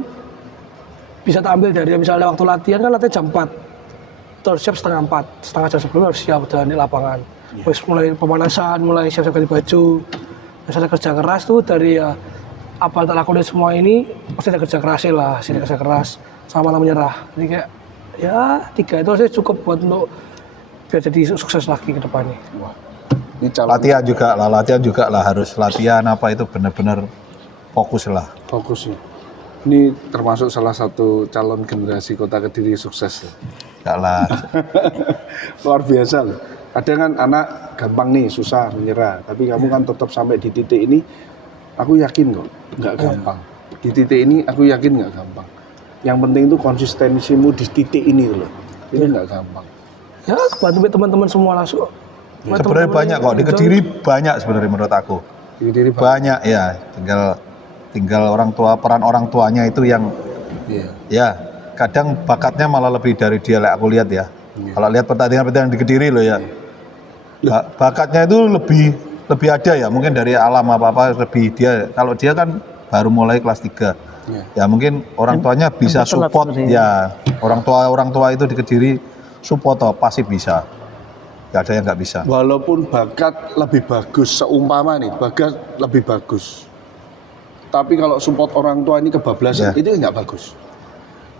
bisa terambil dari misalnya waktu latihan kan latihan jam 4. Terus siap setengah jam sebelumnya harus siap udah di lapangan. Terus mulai pemanasan, mulai siap-siap ganti baju. Misalnya kerja keras tuh dari ya apa yang tak lakukan semua ini pasti ada kerja kerasnya lah, sini kerja keras sama malah menyerah. Jadi kayak ya 3 itu harusnya cukup buat untuk biar jadi sukses lagi ke depannya. Wah, ini calon Latihan juga lah harus latihan apa itu benar-benar fokus lah. fokus ya. Ini termasuk salah satu calon generasi Kota Kediri sukses ya. Enggak lah. Luar biasa loh. Kadang kan anak gampang nih, susah menyerah. Tapi kamu kan tetap sampai di titik ini, aku yakin kok, nggak gampang. Di titik ini aku yakin nggak gampang. Yang penting itu konsistensimu di titik ini loh. Itu nggak gampang. Ya, bantu teman-teman semua langsung. Sebenarnya banyak kok, di Kediri banyak sebenarnya menurut aku. Di diri Banyak ya, tinggal orang tua, peran orang tuanya itu yang Iya. ya kadang bakatnya malah lebih dari dia, aku lihat ya. Kalau lihat pertandingan di Kediri loh ya, bakatnya itu lebih ada ya, mungkin dari alam apa lebih dia. Kalau dia kan baru mulai kelas 3 ya mungkin orang tuanya bisa telat support sebenarnya. ya, orang tua itu di Kediri support pasti bisa, nggak ada yang nggak bisa. Walaupun bakat lebih bagus, seumpama nih, bakat lebih bagus. Tapi kalau support orang tua ini kebablasan, itu nggak bagus.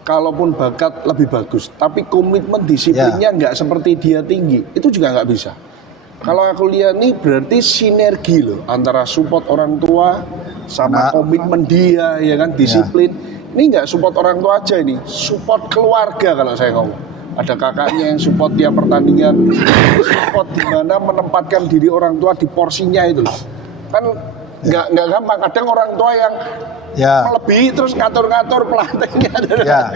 Kalaupun bakat lebih bagus, tapi komitmen disiplinnya nggak seperti dia tinggi, itu juga nggak bisa. Kalau aku lihat nih berarti sinergi loh antara support orang tua sama komitmen dia, ya kan, disiplin. Ini nggak support orang tua aja ini, support keluarga kalau saya ngomong. Ada kakaknya yang support tiap pertandingan, support di mana menempatkan diri orang tua di porsinya itu loh. Kan nggak gampang. Kadang orang tua yang melebihi terus ngatur-ngatur pelatihnya. Nah,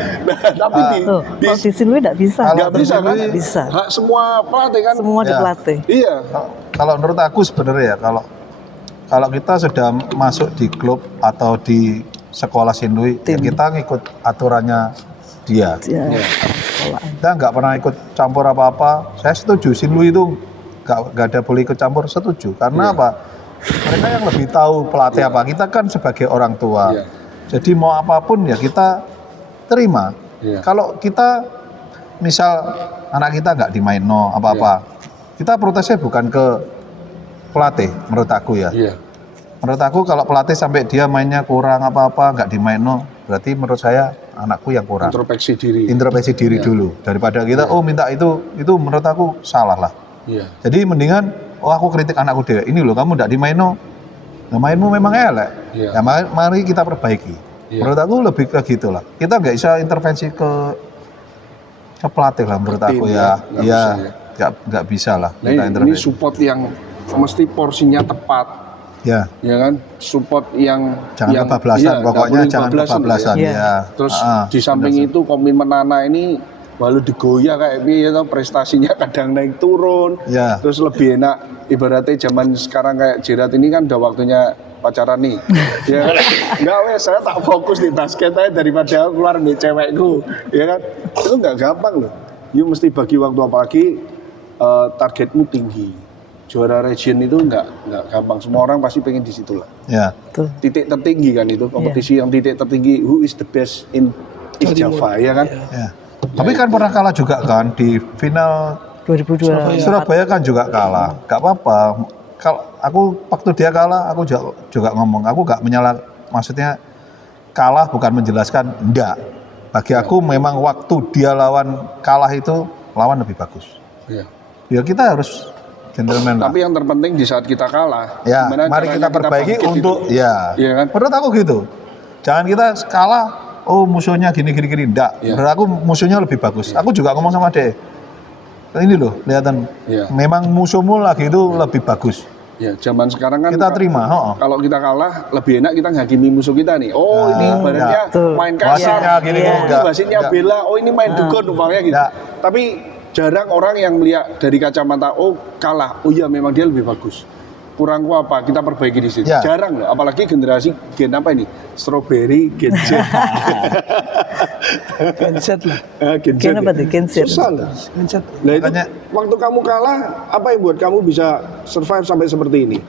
tapi kalau di sini nggak bisa. Nggak bisa kan? Nggak bisa. Hak semua pelatih kan? Semua dipelatih. Iya. Kalau menurut aku sebenarnya ya, kalau kita sudah masuk di klub atau di sekolah Sinlui, ya kita ngikut aturannya dia. Kita nggak pernah ikut campur apa-apa. Saya setuju, Sinlui itu nggak ada boleh ikut campur, setuju. Karena apa? Mereka yang lebih tahu pelatih apa. Kita kan sebagai orang tua. Jadi mau apapun ya kita terima. Kalau kita misal anak kita nggak dimain apa-apa, kita protesnya bukan ke pelatih, menurut aku ya. Menurut aku kalau pelatih sampai dia mainnya kurang apa-apa, nggak dimain berarti menurut saya anakku yang kurang. Introspeksi diri dulu daripada kita minta itu menurut aku salah lah. Jadi mendingan aku kritik anakku deh, ini loh kamu nggak dimain mainmu memang elek. Ya mari kita perbaiki. Menurut aku lebih ke gitulah. Kita nggak bisa intervensi ke pelatih lah menurut aku ya. Nggak bisa lah. Nah, ini support yang mesti porsinya tepat. Ya kan, support yang jangan kebablasan, pokoknya jangan kebablasan. Terus di samping itu komitmen anak ini walau digoyah kayak piye prestasinya kadang naik turun. Terus lebih enak ibaratnya zaman sekarang kayak Jerat ini kan udah waktunya pacaran nih. Ya kan? Enggak wes, saya tak fokus di basket aja daripada aku keluar nih cewekku. Ya kan? Itu nggak gampang loh. You mesti bagi waktu, apalagi targetmu tinggi. Juara region itu nggak gampang, semua orang pasti pengen di situ lah. Titik tertinggi kan itu, kompetisi yang titik tertinggi, who is the best in East Java, ya kan? Tapi kan pernah kalah juga kan di final 2002 Surabaya kan juga kalah, nggak apa-apa. Kalau aku waktu dia kalah, aku juga ngomong, aku nggak menyalah, maksudnya kalah bukan menjelaskan, enggak. Bagi aku memang waktu dia kalah itu lawan lebih bagus. Ya kita harus gentleman lah. Tapi yang terpenting di saat kita kalah, mari kita perbaiki untuk kan? Menurut aku gitu. Jangan kita kalah, musuhnya gini enggak. Menurut aku musuhnya lebih bagus. Aku juga ngomong sama dia, ini loh, lihatan, memang musuhmu lagi itu lebih bagus. Zaman sekarang kan kita terima. Kalau kita kalah, lebih enak kita menghakimi musuh kita nih. Ini badannya main kasar, ini wasitnya bela, ini main dukun umpamanya gitu. Tapi jarang orang yang melihat dari kacamata, kalah, iya memang dia lebih bagus. Kurangku apa, kita perbaiki di situ. Jarang loh, apalagi generasi gen apa ini? Strawberry, Gen Z. Gen Z lah. Gen apa tuh? Gen Z. Susah lah. Gen Z. Nah, itu, waktu kamu kalah, apa yang buat kamu bisa survive sampai seperti ini?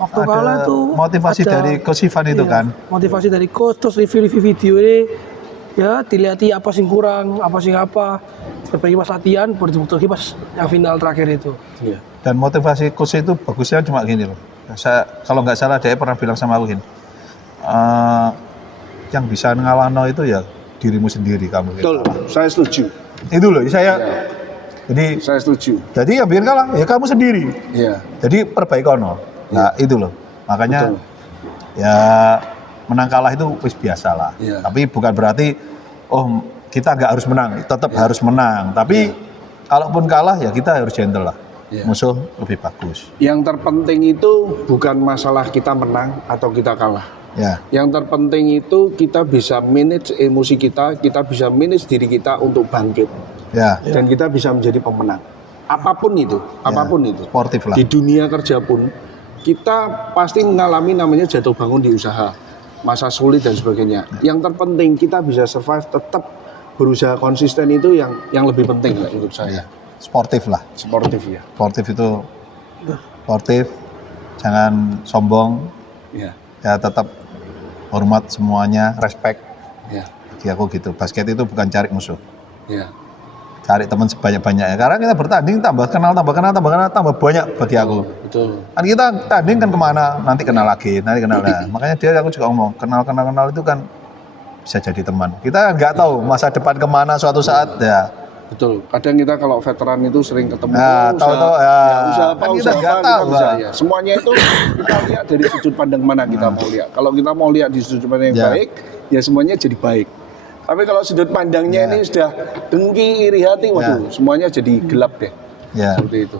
Waktu kalah tuh motivasi dari Coach Ivan itu kan. Motivasi dari coach, terus review video ini. Ya, dilihati apa sih kurang, apa sih perbaiki pas latihan, betul-betul pas yang final terakhir itu. Dan motivasi coach itu bagusnya cuma gini loh. Kalau nggak salah dia pernah bilang sama aku gini, yang bisa ngalahno itu ya dirimu sendiri kamu. Betul, saya setuju. Itu loh, jadi saya setuju. Jadi yang biar kalah ya kamu sendiri. Jadi perbaikono. Nah itu loh, makanya ya menang kalah itu wis biasa lah. Tapi bukan berarti kita nggak harus menang, tetap harus menang. Tapi kalaupun kalah ya kita harus gentle lah. Iya. musuh lebih bagus. Yang terpenting itu bukan masalah kita menang atau kita kalah. Ya, Yang terpenting itu kita bisa manage emosi kita bisa manage diri kita untuk bangkit. ya, Dan kita bisa menjadi pemenang. Apapun itu. sportif lah. Di dunia kerja pun, kita pasti mengalami namanya jatuh bangun di usaha. Masa sulit dan sebagainya. Yang terpenting kita bisa survive, tetap berusaha konsisten itu yang lebih penting lah menurut saya. Sportif lah. Sportif ya. Sportif itu sportif, jangan sombong, Ya. ya tetap hormat semuanya, respect. Ya. Bagi aku gitu. Basket itu bukan cari musuh, Ya. cari teman sebanyak-banyaknya. Karena kita bertanding tambah kenal, tambah banyak bagi aku. Betul. Kan kita tanding kan kemana, nanti kenal lagi. Makanya aku juga ngomong, kenal itu kan bisa jadi teman. Kita nggak tahu masa depan kemana suatu saat ya. Betul. Kadang kita kalau veteran itu sering ketemu. Nah, tahu-tahu ya. Usaha Kan apa, kita nggak kita tahu, bisa Pak. ya. Semuanya itu kita lihat dari sudut pandang mana kita mau lihat. Kalau kita mau lihat di sudut pandang yang Ya. baik, ya semuanya jadi baik. Tapi kalau sudut pandangnya ini sudah dengki, iri hati, waduh, semuanya jadi gelap deh. Ya. Seperti itu.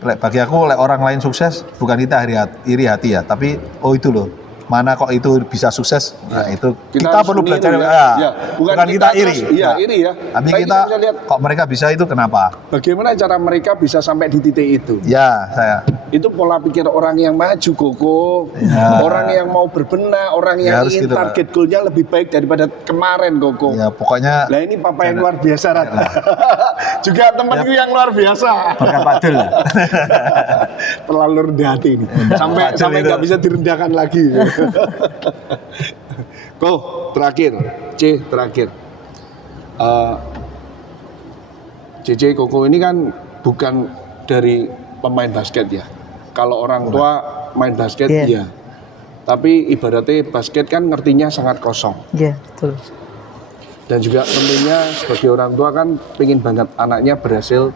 Bagi aku, orang lain sukses bukan kita iri hati ya, tapi itu loh. Mana kok itu bisa sukses? Nah, itu kita harus perlu meniru belajar. ya. Ya. Bukan kita iri. terus, iya, Nah, iri ya. Tapi Tapi kita bisa lihat kok mereka bisa itu kenapa? bagaimana cara mereka bisa sampai di titik itu. Ya, saya. Itu pola pikir orang yang maju, Koko. Ya. Orang yang mau berbenah, orang Ya, yang harus ingin gitu, target goalnya lebih baik daripada kemarin, Koko. Ya pokoknya Lah ini papa yang luar biasa, Rat. Juga temanku yang luar biasa. berkat Pak Dul. Terlalu rendah hati ini. Sampai Padahal itu. nggak bisa direndahkan lagi. Terakhir. JJ Koko ini kan bukan dari pemain basket ya. Kalau orang tua main basket Iya. ya. Tapi ibaratnya basket kan ngertinya sangat kosong. Iya, betul. Dan juga tentunya sebagai orang tua kan pengen banget anaknya berhasil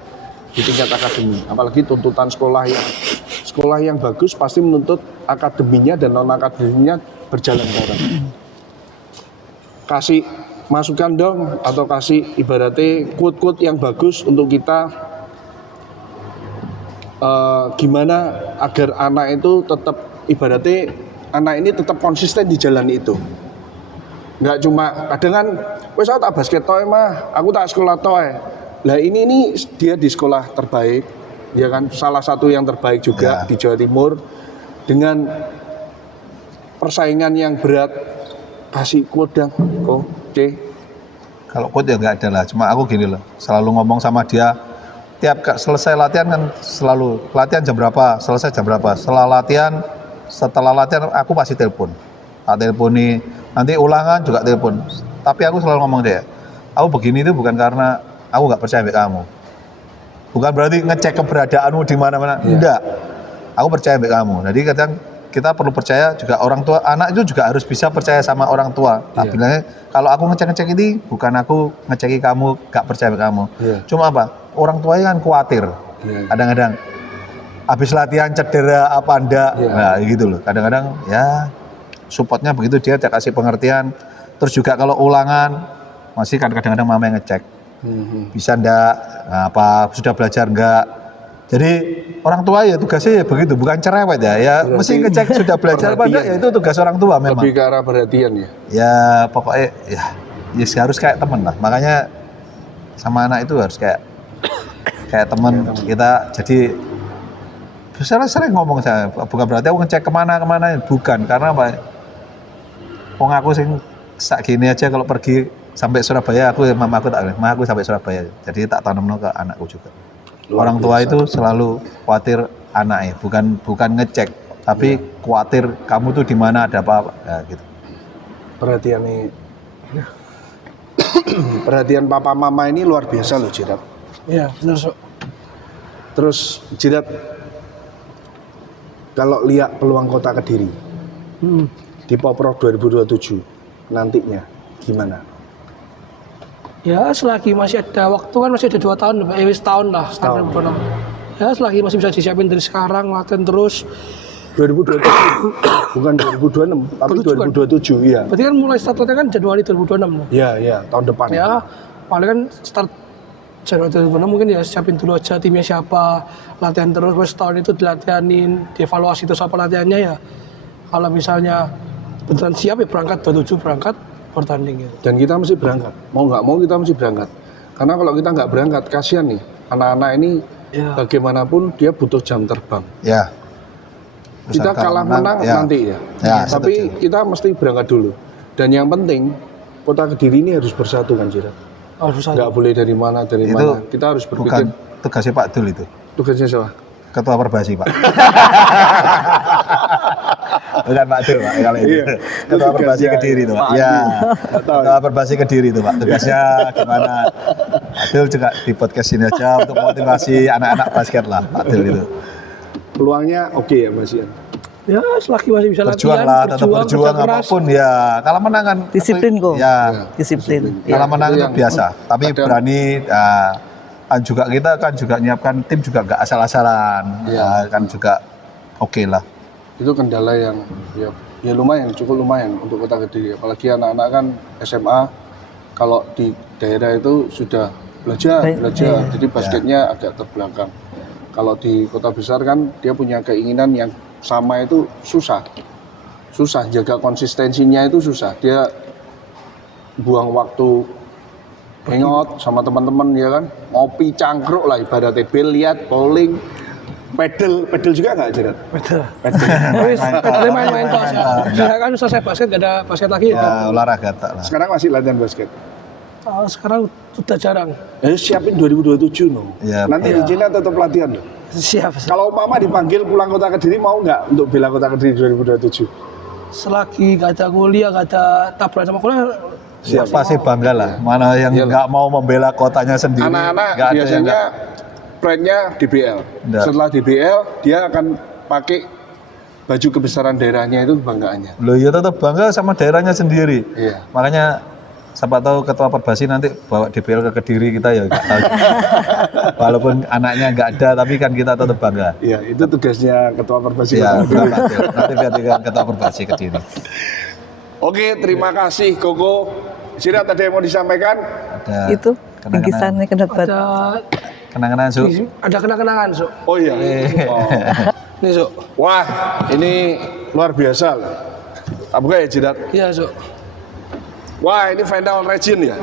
di tingkat akademi. Apalagi tuntutan sekolah yang bagus pasti menuntut akademinya dan non akademinya berjalan bareng. Kasih masukan dong atau kasih ibaratnya quote-quote yang bagus untuk kita gimana agar anak itu tetap ibaratnya anak ini tetap konsisten di jalan itu. Nggak cuma kadang kan wes aku tak basket toy mah, aku tak sekolah toy. Lah ini dia di sekolah terbaik, ya kan salah satu yang terbaik juga Ya. di Jawa Timur dengan persaingan yang berat. Kasih quote dong, Kalau quote ya nggak ada lah, cuma aku gini loh, selalu ngomong sama dia, selesai latihan kan selalu, latihan jam berapa, selesai jam berapa, setelah latihan aku pasti telepon, tak teleponi, nanti ulangan juga telepon, tapi aku selalu ngomong dia, aku begini itu bukan karena aku nggak percaya sama kamu, bukan berarti ngecek keberadaanmu di mana-mana, enggak, aku percaya sama kamu, jadi kadang kita perlu percaya juga orang tua, anak itu juga harus bisa percaya sama orang tua. Nah, bilangnya kalau aku ngecek ini bukan aku ngeceki kamu gak percaya sama kamu. Cuma apa? Orang tuanya kan khawatir. Kadang-kadang habis latihan cedera apa enggak. Nah, gitu loh. Kadang-kadang ya supportnya begitu, dia kasih pengertian. Terus juga kalau ulangan masih kan kadang-kadang mama yang ngecek. Bisa enggak? Nah, apa sudah belajar enggak? Jadi orang tua ya tugasnya ya begitu, bukan cerewet ya. Ya mesti ngecek sudah belajar apa enggak, ya itu tugas orang tua memang. Lebih ke arah perhatian ya. Ya pokoknya ya harus kayak teman lah. Makanya sama anak itu harus kayak teman kita. Jadi sering ngomong saya, bukan berarti aku ngecek kemana, bukan, karena apa? Wong aku sing sak gini aja kalau pergi sampai Surabaya, mama aku sampai Surabaya. Jadi tak tanamno ke anakku juga. Orang tua itu selalu khawatir anaknya, bukan ngecek, tapi khawatir kamu tuh di mana ada apa, ya, gitu. Perhatian papa mama ini luar biasa loh, Jirat. Iya, benar, Sok. Terus Jirat, kalau lihat peluang Kota Kediri di Poprov 2027 nantinya gimana? Ya, selagi masih ada waktu kan masih ada 2 tahun, setahun lah. Setahun. Ya, selagi masih bisa disiapin dari sekarang, latihan terus. 2027, bukan 2026, tapi 2027, iya. Berarti kan mulai start latihan kan Januari 2026 loh. Iya, tahun depan. Ya, paling kan start Januari 2006 mungkin ya siapin dulu aja timnya siapa, latihan terus, terus tahun itu dilatihanin, dievaluasi terus apa latihannya ya. Kalau misalnya beneran siap ya berangkat 27 berangkat bertanding gitu. Dan kita mesti berangkat, mau nggak mau kita mesti berangkat. Karena kalau kita nggak berangkat, kasihan nih anak-anak ini. Ya. Bagaimanapun dia butuh jam terbang. Ya. Kita kalah menang nanti ya. Tapi kita mesti berangkat dulu. Dan yang penting Kota Kediri ini harus bersatu kan Jirat. Harus bersatu. Nggak boleh dari mana. Kita harus berpikir. Bukan tugasnya Pak Dul itu. Tugasnya siapa? Ketua Perbasi Pak. Bukan Pak Dul Pak kalau itu. Ketua Perbasi Kediri itu Pak. Ya. Ketua Perbasi Kediri itu Pak. Tugasnya gimana? Pak Dul juga di podcast ini aja untuk motivasi anak-anak basket lah Pak Dul itu. Peluangnya oke ya Mas Ian? Ya selagi masih bisa berjuang latihan, lah, tetap berjuang apapun ya. Kalau menang kan Disiplin kok. Ya, Disiplin. kalau menang itu yang biasa. Tapi kadang- berani kan juga kita kan juga nyiapkan tim juga nggak asal-asalan. Iya. Kan juga oke lah. Itu kendala yang ya lumayan, cukup lumayan untuk Kota Kediri. Apalagi anak-anak kan SMA, kalau di daerah itu sudah belajar. Jadi basketnya agak terbelakang. Kalau di kota besar kan dia punya keinginan yang sama itu susah, jaga konsistensinya itu susah. Dia buang waktu hangout sama teman-teman ya kan, ngopi cangkruk lah ibaratnya, lihat bowling, pedal juga nggak Jirat? Betul. Tapi main-main kok. Saya kan selesai basket gak ada basket lagi ya. Ya olahraga tak lah. Sekarang masih latihan basket. Sekarang sudah jarang. Siapin 2027 no. Ya, Nanti izinnya tetap latihan loh. Siap. Kalau Mama dipanggil pulang Kota Kediri mau nggak untuk bela Kota Kediri 2027? Selagi gak ada kuliah, gak ada tabrak sama kuliah. Siap. Pasti bangga lah. Mana yang nggak mau membela kotanya sendiri. Anak-anak nggak ada yang biasanya brandnya DBL. Nggak. Setelah DBL dia akan pakai baju kebesaran daerahnya itu kebanggaannya. Loh ya tetap bangga sama daerahnya sendiri. Iya. Makanya siapa tahu Ketua Perbasi nanti bawa DBL ke Kediri kita ya nggak tahu. Walaupun anaknya nggak ada tapi kan kita tetap bangga. Iya, itu tugasnya Ketua Perbasi. Ya, Kota Kediri. nanti biar Ketua Perbasi Kediri. Oke, terima kasih Koko. Jirat ada yang mau disampaikan? Ada Itu bingkisannya kedapat. kenangan Su. Ada kenang-kenangan, Su. Oh iya. Oh. Nih, Su. Wah, ini luar biasa loh. Tak buka ya Jirat? Iya, Su. Wah, ini final region ya?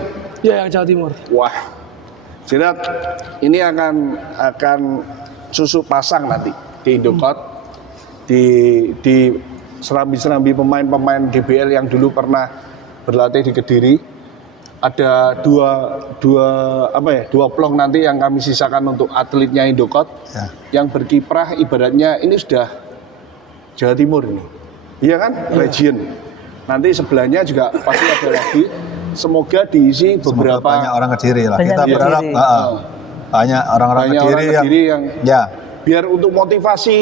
Iya, yang Jawa Timur. Wah, Jirat, ini akan susu pasang nanti di Indokot, di serambi-serambi pemain-pemain DBL yang dulu pernah berlatih di Kediri. Ada dua plong nanti yang kami sisakan untuk atletnya Indokot Ya. yang berkiprah ibaratnya ini sudah Jawa Timur ini, iya kan? Region. Nanti sebelahnya juga pasti ada lagi. Semoga diisi Semoga beberapa banyak orang Kediri lah. Banyak Kita Kediri. berharap banyak orang-orang banyak Kediri, orang Kediri yang ya biar untuk motivasi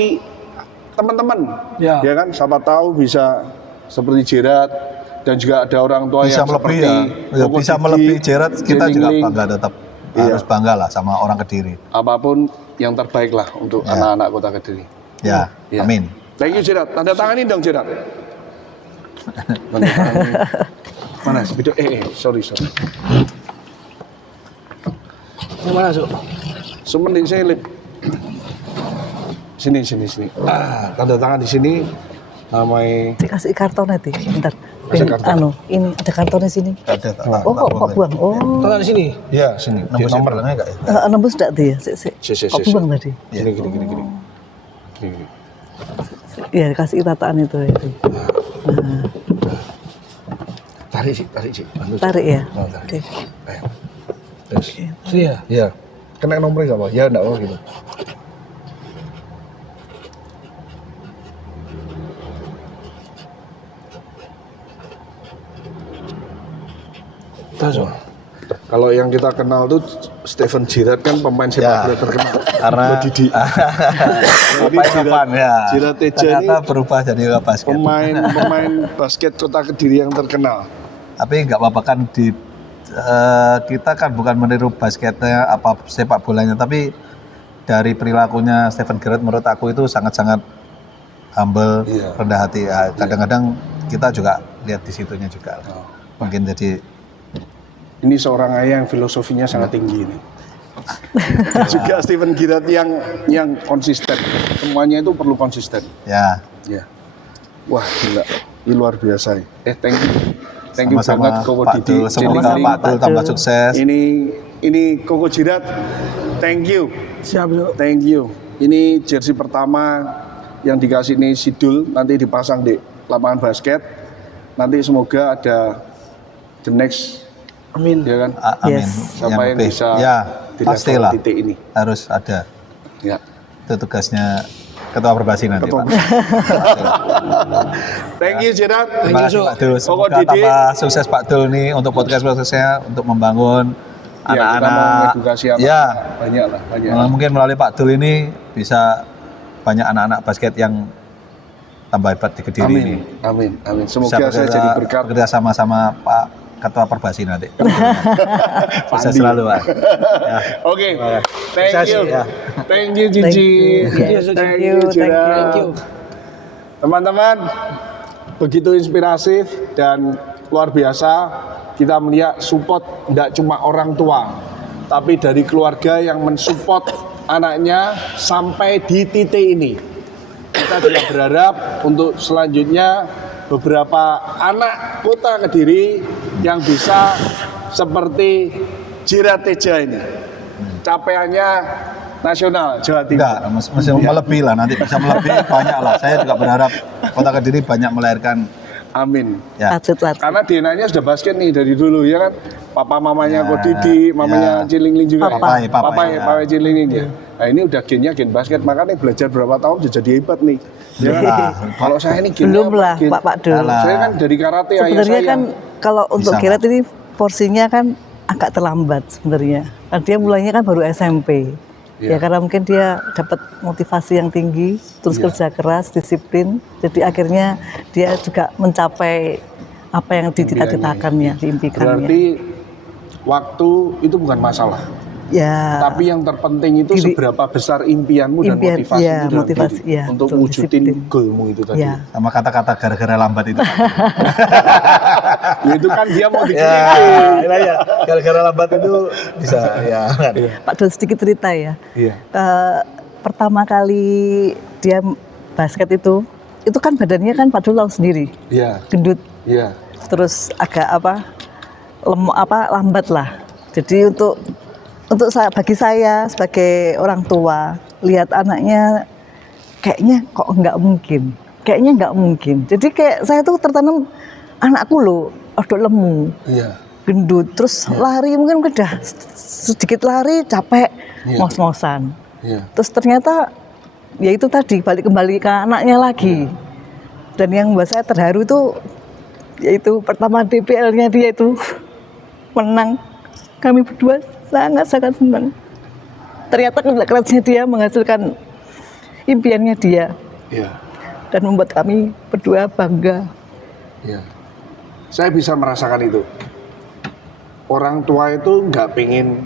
teman-teman, Ya. ya kan? Siapa tahu bisa seperti Jerat dan juga ada orang tua bisa yang melebihi seperti ya. Koko Bisa Didi, melebihi Jerat kita juga Lingling. bangga tetap. Iya. Harus bangga lah sama orang Kediri. Apapun yang terbaik lah untuk Ya. anak-anak Kota Kediri. Ya, Ya. amin. Thank you Jerat. Tanda tanganin dong Jerat. Tanda tanganin. Mana? Video. Sorry. Yang mana, Su? Semenit saya lip. Sini. Tanda tangan di sini. Namanya Dikasih karton nanti. Bentar. Kasih karton. Ini ada kartonnya sini. Ada tak? Oh, kok buang? Oh. Tengah di sini. ya sini. Dia Nembus nomor. nomornya enggak ya? Nembus enggak dia? Kok buang tadi? Gini. Iya, dikasih tataan itu. Nah, Tarik sih. Bantu. tarik ya. Oh, tarik. Oke. Ayo. Terus. Sini ya. Iya. Kena nomornya nggak apa? Ya enggak apa gitu. Terus, Su. Kalau yang kita kenal tuh Stephen Gerrard kan pemain sepak Ya. bola terkenal. Karena Didi. apa Evan ya. Gerrard Teja ini Ternyata berubah jadi basket. pemain basket Kota Kediri yang terkenal. Tapi nggak apa-apa kan kita kan bukan meniru basketnya apa sepak bolanya, tapi dari perilakunya Stephen Gerrard menurut aku itu sangat-sangat humble, Iya. rendah hati. Ya, kadang-kadang kita juga lihat di situnya juga. Oh. Mungkin jadi Ini seorang ayah yang filosofinya sangat tinggi ini. juga Steven Gerrard yang konsisten. Semuanya itu perlu konsisten. Ya. Ya. Wah, gila. Ini luar biasa. Thank you Sama-sama banget Koko Pak Didi. Dul. Semoga Sama-sama, Pak Dul Pak tambah Dul. sukses. Ini Koko Gerrard. Thank you. Siap, Cuk. Thank you. Ini jersey pertama yang dikasih nih Sidul, nanti dipasang di lapangan basket. Nanti semoga ada the next, Amin. ya kan? Amin. Yes. Siapa yang lebih. bisa Ya, di level pastilah. titik ini. Harus ada. Ya. Itu tugasnya Ketua Perbasi nanti, Ketua Pak. Thank you Gerrard. Terima kasih Pak Dul. Koko Semoga Didi. tambah sukses Pak Dul nih untuk podcastnya untuk membangun Ya, kita mau anak-anak. mengedukasi anak. Ya, Banyak lah, banyak. mungkin melalui Pak Dul ini bisa banyak anak-anak basket yang tambah hebat di Kediri ini. Amin, amin. Bisa Semoga saya jadi berkat. bekerja sama Pak Ketua Perbasi nanti. Bisa Pandi. selalu Pak. Ya. Oke, thank Sukses, you. ya. Thank you Thank Cici. you. Yes, Thank you Gerrard. Thank you. Teman-teman, begitu inspiratif dan luar biasa kita melihat support tidak cuma orang tua, tapi dari keluarga yang mensupport anaknya sampai di titik ini. Kita juga berharap untuk selanjutnya beberapa anak kota Kediri yang bisa seperti Gerrard Teja ini. Capaiannya nasional Jawa Timur. Enggak, masih melebihi lah, nanti bisa melebihi banyak lah. Saya juga berharap Kota Kediri banyak melahirkan. Amin. Ya. Atlet-atlet. Karena DNA-nya sudah basket nih dari dulu ya kan. Papa mamanya Ya, Kodidi, mamanya ya. Cilingling juga. Papai, ya? papai, ya. Papai Cilingling ya. Nah ini udah gennya gen basket, makanya belajar berapa tahun sudah jadi hebat nih. Ya kan? Nah, Kalau saya ini gennya Belum lah gen- Pak Dul. Alah. Saya kan dari karate ayah Sebenarnya saya. kan kalau untuk Bisa, Gerrard ini porsinya kan agak terlambat sebenarnya. Karena dia mulainya kan baru SMP. Iya. Ya karena mungkin dia dapat motivasi yang tinggi, terus Iya. kerja keras, disiplin. Jadi akhirnya dia juga mencapai apa yang dicita-citakannya, diimpikannya. Berarti waktu itu bukan masalah. Ya. Tapi yang terpenting itu Diri- seberapa besar impianmu dan Impian, motivasimu iya, dalam motivasi, diri iya, untuk betul, wujudin disiplin. goalmu itu tadi. Ya. Sama kata-kata gara-gara lambat itu. Ya, itu kan dia mau ya, dikirim. ya, gara-gara lambat itu bisa ya. Pak Dul sedikit cerita ya. Iya. Pertama kali dia basket itu kan badannya kan Pak Dul tahu sendiri, Iya. gendut, Iya. terus agak lambat lah. Jadi bagi saya sebagai orang tua lihat anaknya kayaknya kok nggak mungkin. Jadi kayak saya tuh tertanam anakku loh, odok lemu, Iya. gendut, terus lari mungkin udah sedikit lari capek, Iya. mos-mosan. Iya. Terus ternyata ya itu tadi balik kembali ke anaknya lagi. Dan yang membuat saya terharu itu yaitu pertama DPL-nya dia itu menang. Kami berdua sangat-sangat senang. Ternyata kerja kerasnya dia menghasilkan impiannya dia Iya. dan membuat kami berdua bangga. Iya. Saya bisa merasakan itu. Orang tua itu nggak pengen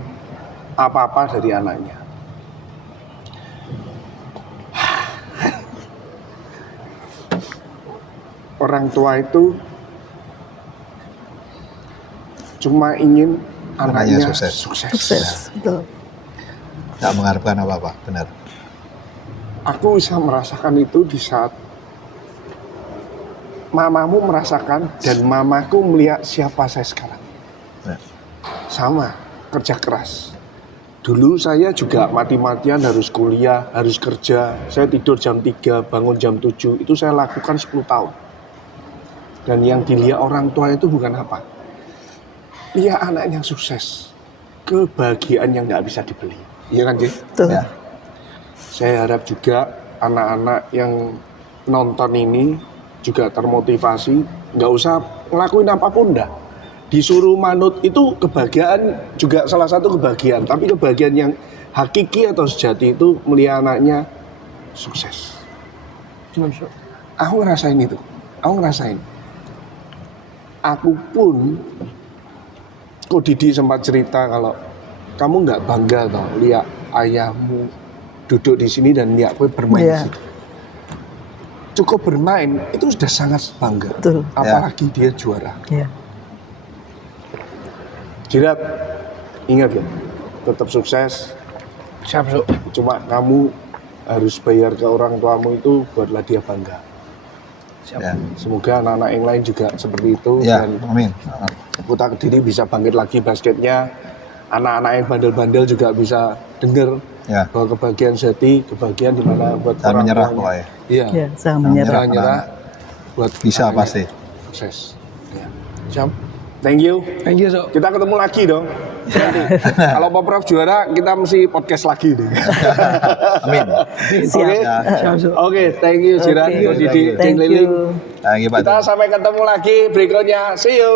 apa-apa dari anaknya. Orang tua itu cuma ingin anaknya sukses. Sukses, betul. Nggak mengharapkan apa-apa, benar. Aku bisa merasakan itu di saat mamamu merasakan dan mamaku melihat siapa saya sekarang. Ya. Sama, kerja keras. Dulu saya juga mati-matian harus kuliah, harus kerja. Saya tidur jam 3, bangun jam 7. Itu saya lakukan 10 tahun. Dan yang dilihat orang tua itu bukan apa. Lihat anaknya sukses. Kebahagiaan yang nggak bisa dibeli. Iya kan, Jin? Betul. Ya. Saya harap juga anak-anak yang nonton ini juga termotivasi, nggak usah ngelakuin apapun dah. Disuruh manut itu kebahagiaan juga salah satu kebahagiaan, tapi kebahagiaan yang hakiki atau sejati itu melihat anaknya sukses. Aku ngerasain itu, Aku pun, kok Didi sempat cerita kalau kamu nggak bangga tau lihat ayahmu duduk di sini dan lihat gue bermain Iya. di situ. Cukup bermain itu sudah sangat bangga. Betul. Apalagi dia juara. Ya. Gerrard, ingat loh, tetap sukses. Siap, Sok. Cuma kamu harus bayar ke orang tuamu itu buatlah dia bangga. Siap. Ya. Semoga anak-anak yang lain juga seperti itu Ya, dan amin. Kota Kediri bisa bangkit lagi basketnya. Anak-anak yang bandel-bandel juga bisa dengar Ya. bahwa kebahagiaan sejati, kebahagiaan di mana buat Jangan orang menyerah tuanya. pokoknya. Iya. Ya, jangan menyerah. Jangan nyerah buat Bisa anaknya pasti. sukses. Ya. Siap. Thank you. Thank you, Sok. Kita ketemu lagi dong. Nanti. Kalau Poprov juara, kita mesti podcast lagi nih. Amin. Siap. Oke. Ya. Siap, Sok. Oke, thank you Jiran, Oke. Ko Didi, Thank Ceng Liling. you. Thank you, Pak. Kita sampai ketemu lagi berikutnya. See you.